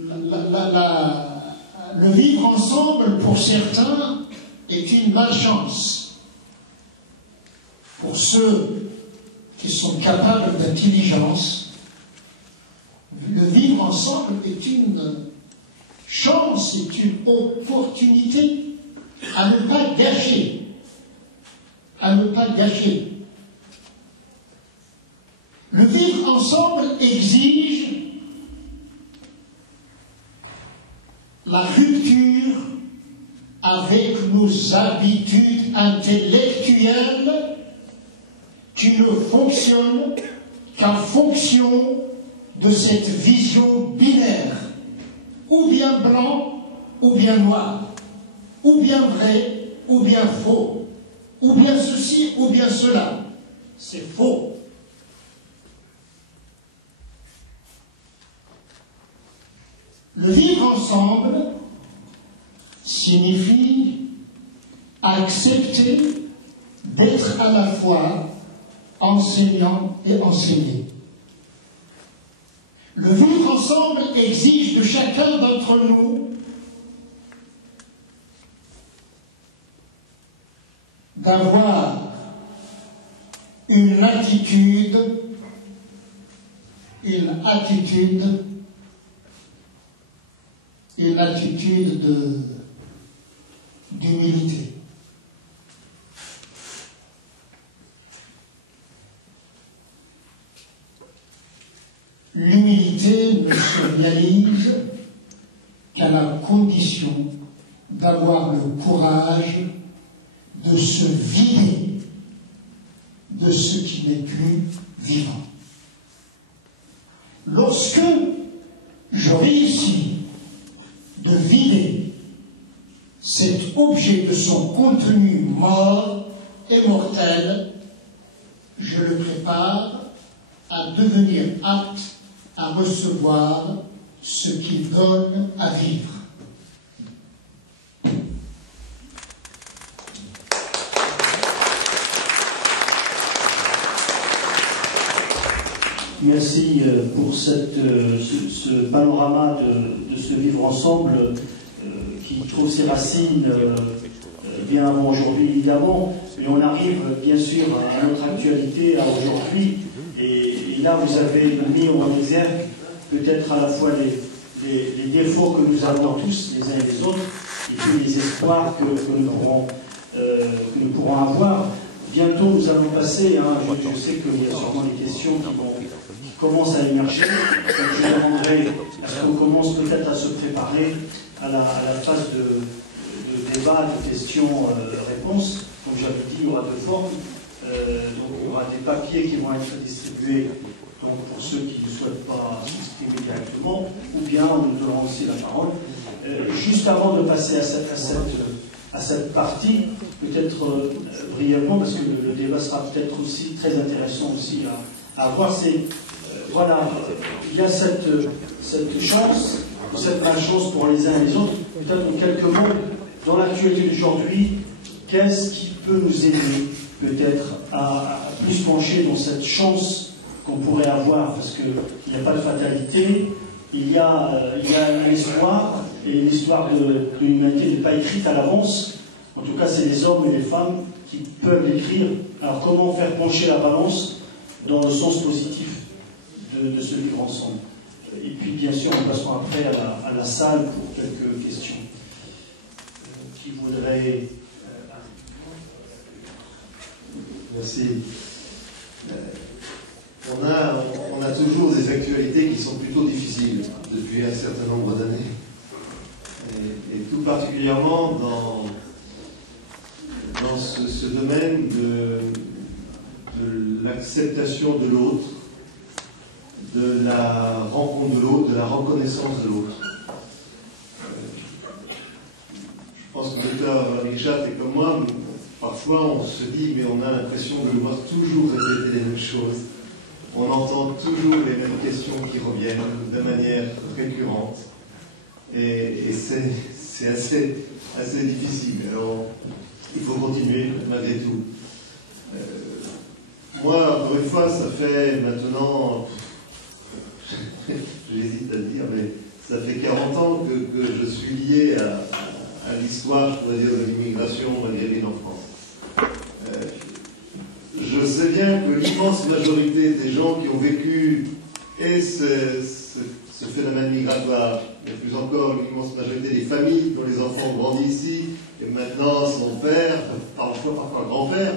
le vivre ensemble, pour certains, est une malchance. Pour ceux qui sont capables d'intelligence, le vivre ensemble est une chance, est une opportunité à ne pas gâcher. À ne pas gâcher. Le vivre ensemble exige la rupture avec nos habitudes intellectuelles qui ne fonctionnent qu'en fonction de cette vision binaire, ou bien blanc, ou bien noir, ou bien vrai, ou bien faux, ou bien ceci, ou bien cela. C'est faux. Le vivre ensemble signifie accepter d'être à la fois enseignant et enseigné. Le vivre ensemble exige de chacun d'entre nous d'avoir une attitude d'humilité. L'humilité ne se réalise qu'à la condition d'avoir le courage de se vider de ce qui n'est plus vivant. Lorsque je réussis de vider cet objet de son contenu mort et mortel, je le prépare à devenir apte à recevoir ce qu'il donne à vivre. Merci pour ce panorama de ce vivre ensemble qui trouve ses racines bien avant aujourd'hui, évidemment. Mais on arrive bien sûr à notre actualité, à aujourd'hui. Et là, vous avez mis en exergue peut-être à la fois les défauts que nous avons tous, les uns et les autres, et puis les espoirs que nous pourrons avoir. Bientôt, nous allons passer, je sais qu'il y a sûrement des questions qui commencent à émerger. Donc je demanderai à ce qu'on commence peut-être à se préparer à la phase de débat, de questions-réponses. Comme j'avais dit, il y aura deux formes. Donc il y aura des papiers qui vont être distribués donc pour ceux qui ne souhaitent pas s'exprimer directement, ou bien on nous donnera aussi la parole. Juste avant de passer à cette partie, peut-être brièvement, parce que le débat sera peut-être aussi très intéressant aussi à voir, c'est voilà, il y a cette chance, cette malchance pour les uns et les autres. Peut-être en quelques mots, dans l'actualité d'aujourd'hui, qu'est-ce qui peut nous aider peut-être à plus pencher dans cette chance qu'on pourrait avoir, parce qu'il n'y a pas de fatalité, il y a un espoir, et l'histoire de l'humanité n'est pas écrite à l'avance. En tout cas, c'est les hommes et les femmes qui peuvent l'écrire. Alors, comment faire pencher la balance dans le sens positif de ce vivre ensemble? Et puis, bien sûr, on passera après à la salle pour quelques questions. Qui voudrait... Merci. On a toujours des actualités qui sont plutôt difficiles depuis un certain nombre d'années. Et tout particulièrement dans ce domaine de l'acceptation de l'autre, de la rencontre de l'autre, de la reconnaissance de l'autre. Je pense que le docteur Richard est comme moi, parfois on se dit, mais on a l'impression de devoir toujours répéter les mêmes choses. On entend toujours les mêmes questions qui reviennent de manière récurrente. Et c'est assez difficile. Alors, il faut continuer malgré tout. Moi, encore une fois, ça fait maintenant, j'hésite à le dire, mais Ça fait 40 ans que je suis lié à l'histoire, je pourrais dire, de l'immigration maghrébine en France. Je sais bien que l'immense majorité des gens qui ont vécu et ce phénomène migratoire, et plus encore l'immense majorité des familles dont les enfants ont grandi ici, et maintenant son père, parfois grand-père,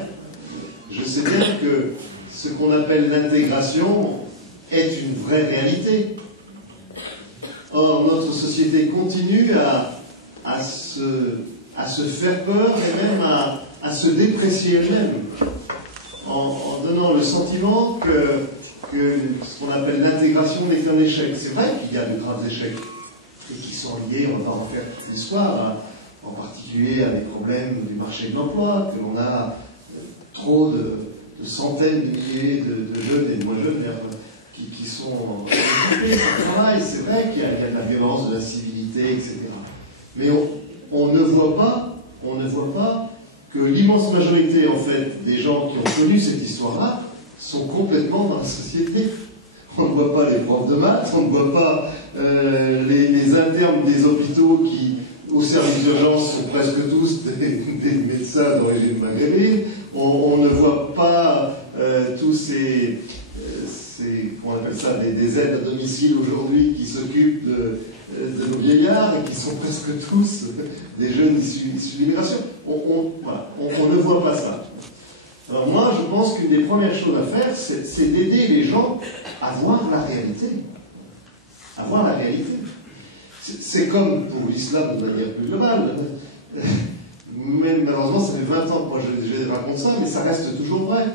je sais bien que ce qu'on appelle l'intégration est une vraie réalité. Or, notre société continue à se faire peur et même à se déprécier elle-même, en donnant le sentiment que ce qu'on appelle l'intégration n'est qu'un échec. C'est vrai qu'il y a de graves échecs, et qui sont liés, on va en faire toute l'histoire, en particulier à des problèmes du marché de l'emploi, que l'on a trop de centaines de milliers de jeunes et de moins jeunes qui sont occupés par le travail. C'est vrai qu'il y a de la violence, de l'incivilité, etc. Mais on ne voit pas que l'immense majorité, en fait, des gens qui ont connu cette histoire-là sont complètement dans la société. On ne voit pas les profs de maths, on ne voit pas les internes des hôpitaux qui, au service d'urgence, sont presque tous des médecins d'origine maghrébine. On ne voit pas tous ces comment on appelle ça, des aides à domicile aujourd'hui qui s'occupent de nos vieillards et qui sont presque tous des jeunes issus de l'immigration. On ne voit pas ça. Alors moi, je pense qu'une des premières choses à faire, c'est d'aider les gens à voir la réalité. À voir la réalité. C'est comme pour l'islam de manière plus globale. Mais malheureusement, ça fait 20 ans que moi je raconte ça, mais ça reste toujours vrai.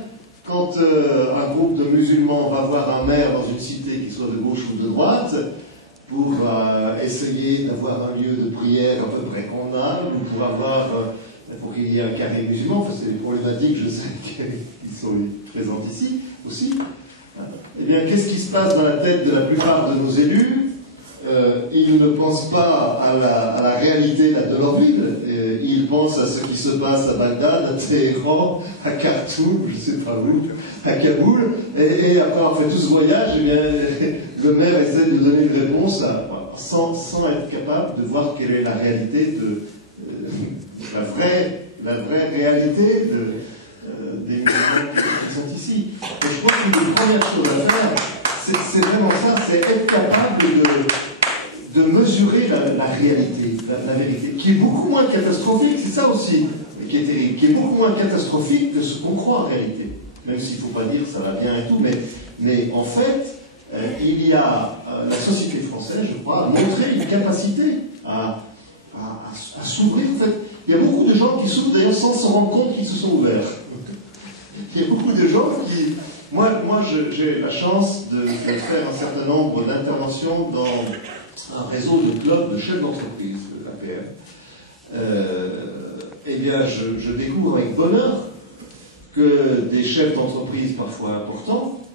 Quand un groupe de musulmans va voir un maire dans une cité, qu'il soit de gauche ou de droite, pour essayer d'avoir un lieu de prière à peu près convenable, ou pour qu'il y ait un carré musulman, enfin c'est des problématiques, je sais qu'ils sont présentes ici aussi. Eh bien, qu'est-ce qui se passe dans la tête de la plupart de nos élus? Ils ne pensent pas à la réalité de leur ville. Ils pensent à ce qui se passe à Bagdad, à Téhéran, à Khartoum, je ne sais pas où, à Kaboul. Et après avoir fait tout ce voyage, eh bien, le maire essaie de donner une réponse sans être capable de voir quelle est la réalité la vraie réalité des musulmans qui sont ici. Et je pense qu'une des premières choses à faire, c'est vraiment ça, c'est être capable de mesurer la réalité, la vérité, qui est beaucoup moins catastrophique, c'est ça aussi, qui est beaucoup moins catastrophique que ce qu'on croit en réalité. Même s'il ne faut pas dire que ça va bien et tout, mais en fait, il y a, la société française, je crois, a montré une capacité à s'ouvrir. En fait, il y a beaucoup de gens qui s'ouvrent d'ailleurs sans se rendre compte qu'ils se sont ouverts. Il y a beaucoup de gens qui... Moi j'ai la chance de faire un certain nombre d'interventions dans un réseau de clubs de chefs d'entreprise, l'APM. Eh bien, je découvre avec bonheur que des chefs d'entreprise parfois importants,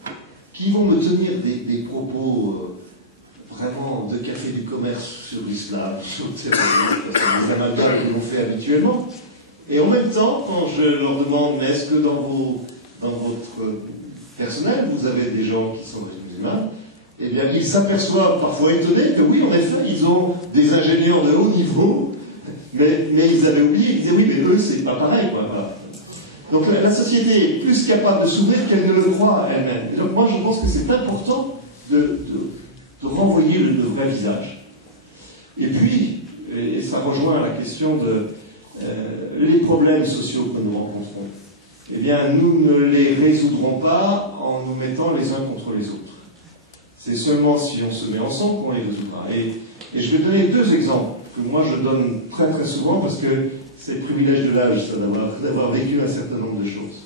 qui vont me tenir des propos vraiment de café du commerce sur l'islam, sur les amalgames que l'on fait habituellement, et en même temps, quand je leur demande, mais est-ce que dans votre personnel, vous avez des gens qui sont des musulmans, eh bien, ils s'aperçoivent parfois étonnés que oui, en effet, ils ont des ingénieurs de haut niveau, mais ils avaient oublié, ils disaient oui, mais eux, c'est pas pareil, quoi. Voilà. Donc la société est plus capable de s'ouvrir qu'elle ne le croit elle-même. Donc moi, je pense que c'est important de renvoyer le vrai visage. Et puis, et ça rejoint la question de les problèmes sociaux que nous rencontrons. Eh bien, nous ne les résoudrons pas en nous mettant les uns contre les autres. C'est seulement si on se met ensemble qu'on les résoudra. Et je vais donner deux exemples que moi je donne très très souvent parce que c'est le privilège de l'âge, ça, d'avoir vécu un certain nombre de choses.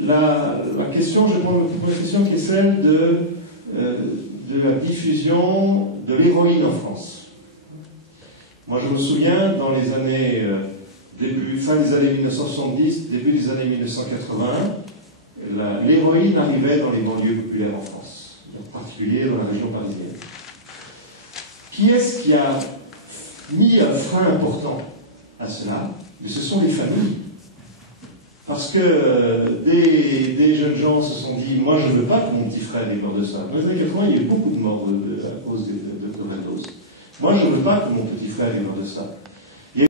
La question, je prends une question qui est celle de la diffusion de l'héroïne en France. Moi je me souviens, dans les années... fin des années 1970, début des années 1980, l'héroïne arrivait dans les banlieues populaires en France, en particulier dans la région parisienne. Qui est-ce qui a mis un frein important à cela? Mais ce sont les familles. Parce que des jeunes gens se sont dit, moi je ne veux pas que mon petit frère ait peur de ça. Dans les années 80, il y a eu beaucoup de morts à cause Moi, je ne veux pas que mon petit frère ait de ça.